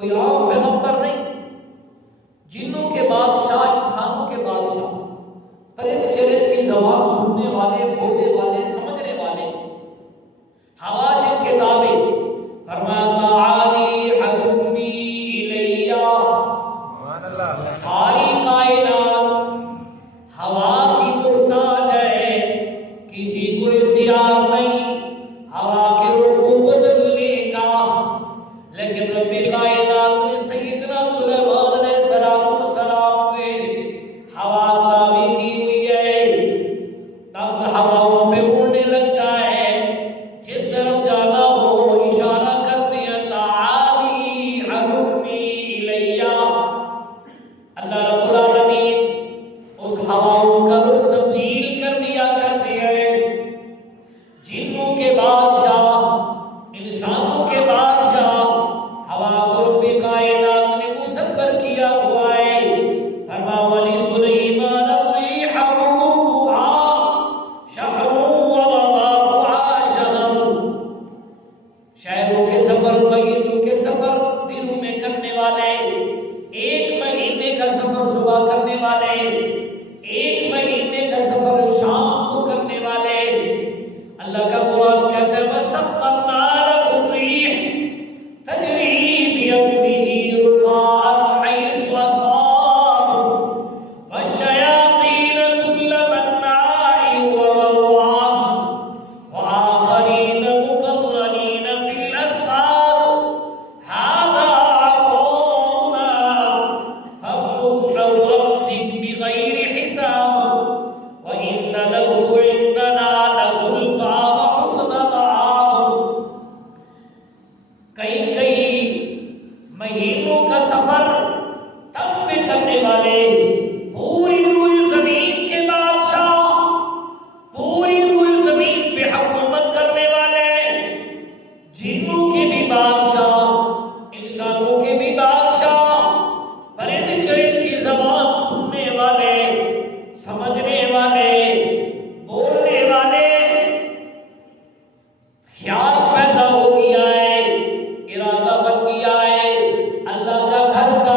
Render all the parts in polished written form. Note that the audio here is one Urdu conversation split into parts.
کوئی عام پیغمبر نہیں، جنوں کے بادشاہ، انسانوں کے بادشاہ، پرند چرند کی زبان سننے والے، بولنے والے، سمجھنے والے، ہوا جن کے تابع، فرمایا تعالی حکمی الیہ، ساری کائنات ہوا کی محتاج ہے، کسی کو اختیار نہیں ہوا کے رخ کو بدلنے کا، لیکن رب کائنات نے سیدنا سلیمان علیہ السلام پہ ہوا تابع کی ہوئی ہے، تخت ہواؤں پہ اڑنے لگتا ہے، جس طرف جانا ہو اشارہ کرتے ہیں تعالی حکمی الیہ، اللہ رب العالمین اس ہواؤں کا رخ تبدیل کر دیا کرتے ہیں۔ جنوں کے بادشاہ، انسانوں کے بادشاہ، ہوا کو رب کائنات نے مسخر کیا ہوا ہے۔ فرمایا وَلِسُلَيْمَانَ الرِّيحَ غُدُوُّهَا شَهْرٌ وَرَوَاحُهَا شَهْرٌ، شہروں کے سفر، مہینوں کے سفر دنوں میں کرنے والے، ایک مہینے کا سفر صبح کرنے والے، ایک مہینے کا سفر شام کو کرنے والے۔ اللہ کا قرآن کہتا ہے وَسَخَّرْنَا لَهُ الرِّيحَ تَجْرِي بِأَمْرِهِ رُخَاءً حَيْثُ أَصَابَ وَالشَّيَاطِينَ كُلَّ بَنَّاءٍ وَغَوَّاصٍ وَآخَرِينَ مُقَرَّنِينَ فِي الْأَصْفَادِ هَذَا عَطَاؤُنَا فَامْنُنْ أَوْ أَمْسِكْ بِغَيْرِ حِسَابٍ وَإِنَّ لَهُ عِندَنَا لَزُلْفَىٰ وَحُسْنَ مَآبٍ۔ کئی مہینوں کا سفر تخت پہ کرنے والے، پوری روئے زمین کے بادشاہ، پوری روئے زمین پہ حکومت کرنے والے، جنوں کے بھی بادشاہ، انسانوں کے بھی بادشاہ، پرند چرند کی زبان سننے والے، سمجھنے والے، بولنے والے، خیال پیدا ہو گیا ہے، ارادہ بن گیا ہے، اللہ کا گھر کا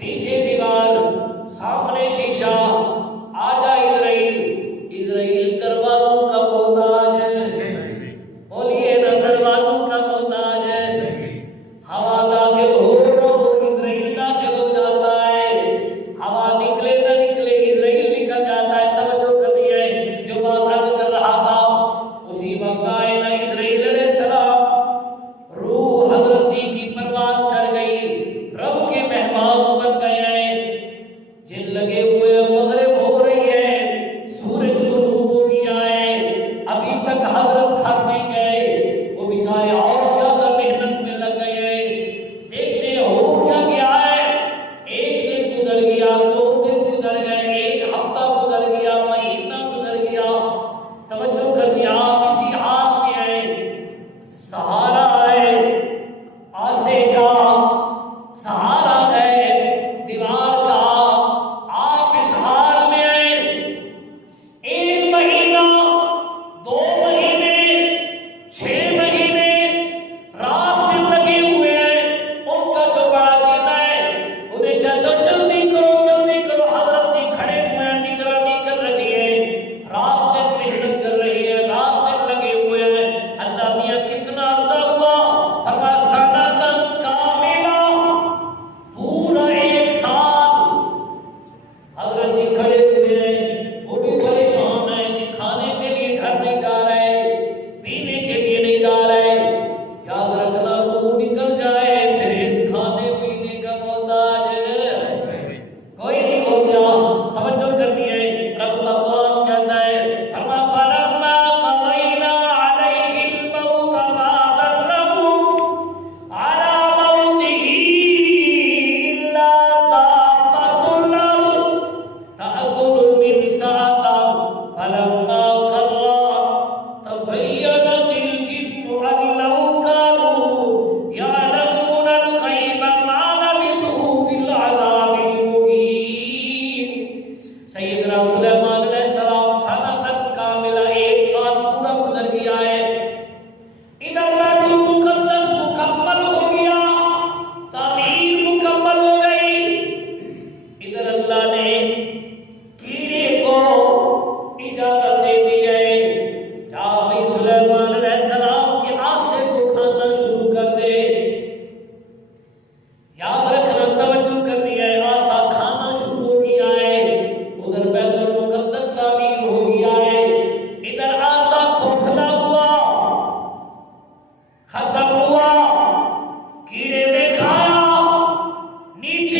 پیچھے دیوار، سامنے شیشہ، آجا اسرائیل، اسرائیل دروازوں کا محتاج ہے، بولیے نا دروازوں کا محتاج ہے، ہوا داخل ہو نہ ہو اسرائیل داخل ہو جاتا ہے، ہوا نکلے نہ نکلے اسرائیل نکل جاتا ہے۔ توجہ کرنی ہے، جو بات عرض کر رہا تھا اسی وقت آئے نا اسرائیل علیہ السلام، روح حضرت جی کی پرواز کر گئی، رب کے مہمان بن گئے ہیں، جن لگے ہوئے مغرب ہو رہی ہے، سورج غروب ہو گیا ہے، ابھی تک حضرت گھر نہیں گئے، وہ بیچارے اور زیادہ محنت میں لگ گئے ہیں، دیکھتے ہو کیا گیا ہے، ایک دن گزر گیا، 2 دن گزر گئے، 1 ہفتہ گزر گیا، مہینہ گزر گیا۔ توجہ کرنی، آپ اسی حال میں ہیں، سہارا ہے آسے کا، سہارا ہے دیوار کا، آپ اس حال میں ہیں، 1 مہینہ، 2 مہینے، 6 مہینے، رات دن لگے ہوئے ہیں، ان کا جو بڑا جینا ہے، انہیں کہتا جلدی کرو، حضرت جی کھڑے ہوئے ہیں، نگرانی کر رہی ہے، رات دن محنت کر رہی ہے، رات دن لگے ہوئے ہیں۔ اللہ میاں کتنا عرصہ ہوا؟ فرمایا سنتن کاملہ، پورا 1 سال۔ حضرت جی کھڑے ہوئے ہیں، وہ بھی پریشان ہیں کہ کھانے کے لیے گھر نہیں جا رہے، پینے کے لیے نہیں جا رہے، یاد رکھنا روح نکل جائے پھر اس کھانے پینے کا محتاج کوئی نہیں ہوتا۔ توجہ کرنی ہے، رب کا قرآن کہتا ہے، فرمایا فَلَمَّا قَضَيْنَا عَلَيْهِ الْمَوْتَ مَا دَلَّهُمْ عَلَىٰ مَوْتِهِ إِلَّا دَابَّةُ الْأَرْضِ تَأْكُلُ مِنْ سَأَتَهُ فَلَمَّا خَرَّ تَبَيَّنَتِ الْجِنُّ أَن لَّوْ كَانُوا يَعْلَمُونَ الْغَيْبَ مَا لَبِثُوا فِي الْعَذَابِ الْمُهِينِ۔ سیدنا سلیمان علیہ السلام سنتن کاملہ، 1 سال پورا گزر گیا ہے، ادھر بیت المقدس مکمل ہو گیا، تعمیر مکمل ہو گئی، ادھر اللہ نے کیڑے کو اجازت دے دی ہے، جا بھائی سلیمان علیہ السلام کے آسے کو کھانا شروع کر دے۔ یاد رکھنا، توجہ کرنی ہے، آسا کھانا شروع ہو گیا ہے، ادھر بیت المقدس تعمیر ہو گیا ہے، ادھر آسا کھوکھلا ہوا، ختم ہوا، کیڑے نے کھایا، نیچے